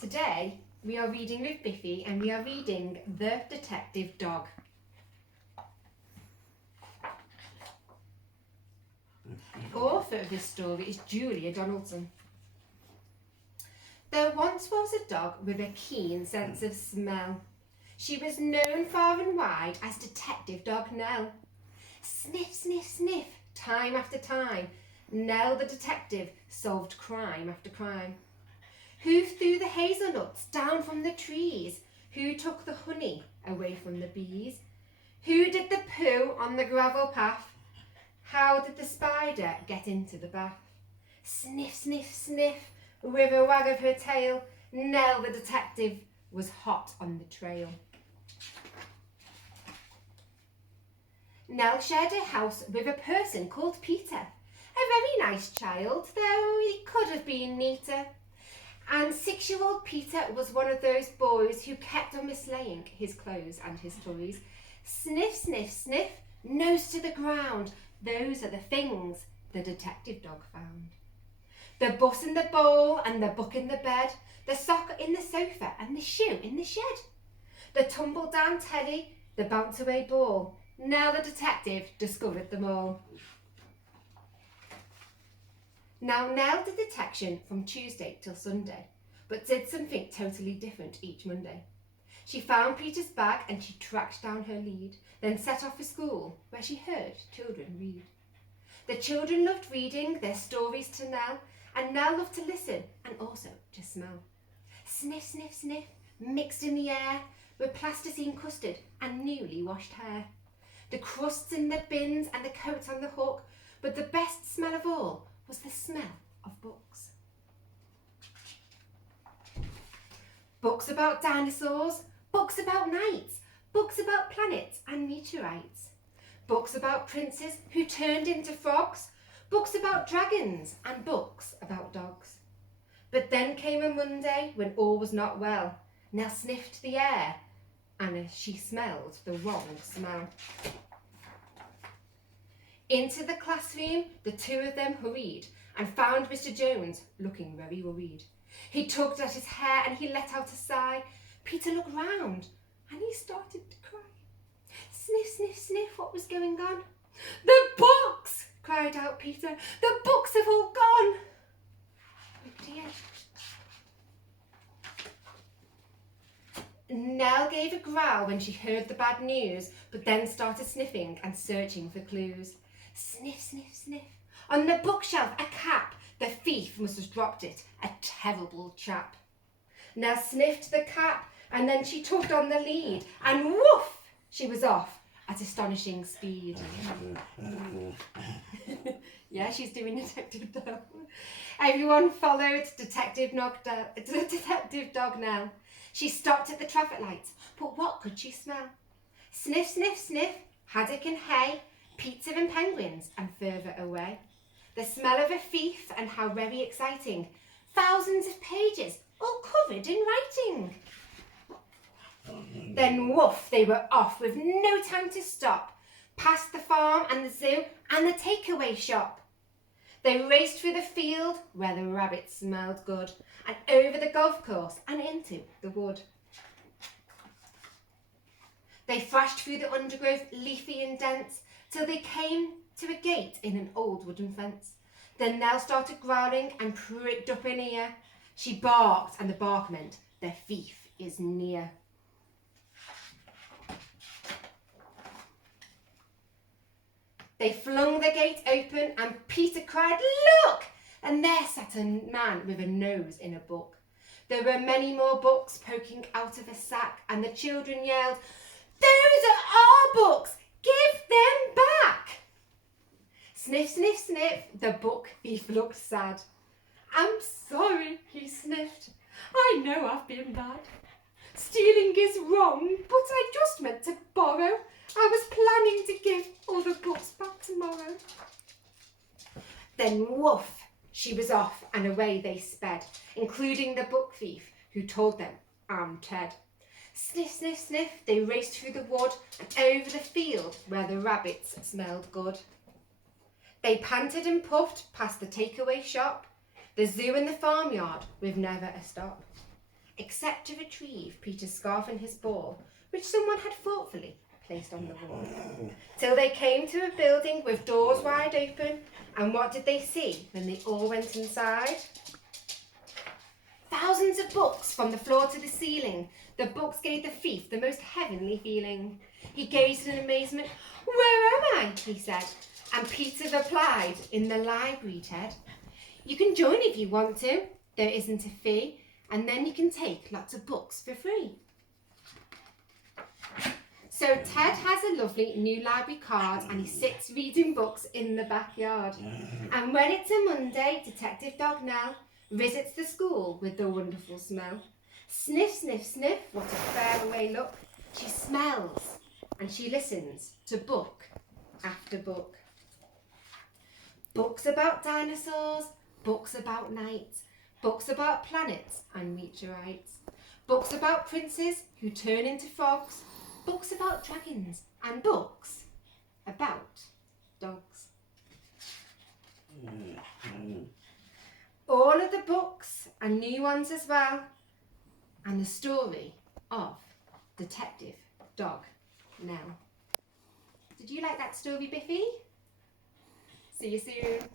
Today we are reading with Biffy and we are reading The Detective Dog. The author of this story is Julia Donaldson. There once was a dog with a keen sense of smell. She was known far and wide as Detective Dog Nell. Sniff, sniff, sniff, time after time, Nell the detective solved crime after crime. Who threw the hazelnuts down from the trees? Who took the honey away from the bees? Who did the poo on the gravel path? How did the spider get into the bath? Sniff, sniff, sniff, with a wag of her tail, Nell the detective was hot on the trail. Nell shared a house with a person called Peter, a very nice child, though he could have been neater. And 6-year-old Peter was one of those boys who kept on mislaying his clothes and his toys. Sniff, sniff, sniff, nose to the ground. Those are the things the detective dog found. The bus in the bowl and the book in the bed, the sock in the sofa and the shoe in the shed. The tumble-down telly, the bounce-away ball. Now the detective discovered them all. Now Nell did detection from Tuesday till Sunday, but did something totally different each Monday. She found Peter's bag and she tracked down her lead, then set off for school, where she heard children read. The children loved reading their stories to Nell, and Nell loved to listen and also to smell. Sniff, sniff, sniff, mixed in the air with plasticine custard and newly washed hair. The crusts in the bins and the coats on the hook, but the best smell of all was the smell of books. Books about dinosaurs, books about knights, books about planets and meteorites, books about princes who turned into frogs, books about dragons and books about dogs. But then came a Monday when all was not well. Nell sniffed the air and she smelled the wrong smell. Into the classroom, the two of them hurried and found Mr. Jones looking very worried. He tugged at his hair and he let out a sigh. Peter looked round and he started to cry. Sniff, sniff, sniff, what was going on? The books, cried out Peter. The books have all gone. Oh dear. Nell gave a growl when she heard the bad news, but then started sniffing and searching for clues. Sniff, sniff, sniff. On the bookshelf, a cap. The thief must have dropped it. A terrible chap. Nell sniffed the cap and then she tugged on the lead and woof, she was off at astonishing speed. Yeah, she's doing Detective Dog. Everyone followed Detective Dog Nell. She stopped at the traffic lights, but what could she smell? Sniff, sniff, sniff, haddock and hay, pizza and penguins, and further away. The smell of a thief, and how very exciting. Thousands of pages, all covered in writing. Then woof, they were off with no time to stop, past the farm and the zoo and the takeaway shop. They raced through the field where the rabbits smelled good, and over the golf course and into the wood. They thrashed through the undergrowth, leafy and dense, till they came to a gate in an old wooden fence. Then Nell started growling and pricked up an ear. She barked, and the bark meant the thief is near. They flung the gate open and Peter cried, "Look!" And there sat a man with a nose in a book. There were many more books poking out of a sack, and the children yelled, "Those are our books! Give them back!" Sniff, sniff, sniff, the book thief looked sad. "I'm sorry," he sniffed. "I know I've been bad. Stealing is wrong, but I just meant to borrow. I was planning to give all the books back tomorrow." Then woof, she was off and away they sped, including the book thief who told them, "I'm Ted." Sniff, sniff, sniff, they raced through the wood and over the field where the rabbits smelled good. They panted and puffed past the takeaway shop, the zoo and the farmyard with never a stop. except to retrieve Peter's scarf and his ball, which someone had thoughtfully placed on the wall. Till they came to a building with doors wide open, and what did they see when they all went inside? Thousands of books from the floor to the ceiling. The books gave the thief the most heavenly feeling. He gazed in amazement. "Where am I?" he said. And Peter replied, "In the library, Ted. You can join if you want to. There isn't a fee, and then you can take lots of books for free." So Ted has a lovely new library card, and he sits reading books in the backyard. And when it's a Monday, Detective Dog Nell visits the school with the wonderful smell. Sniff, sniff, sniff, what a faraway look. She smells and she listens to book after book. Books about dinosaurs, books about knights, books about planets and meteorites, books about princes who turn into frogs, books about dragons, and books about dogs. All of the books and new ones as well, and the story of Detective Dog Nell. Did you like that story, Biffy? See you soon.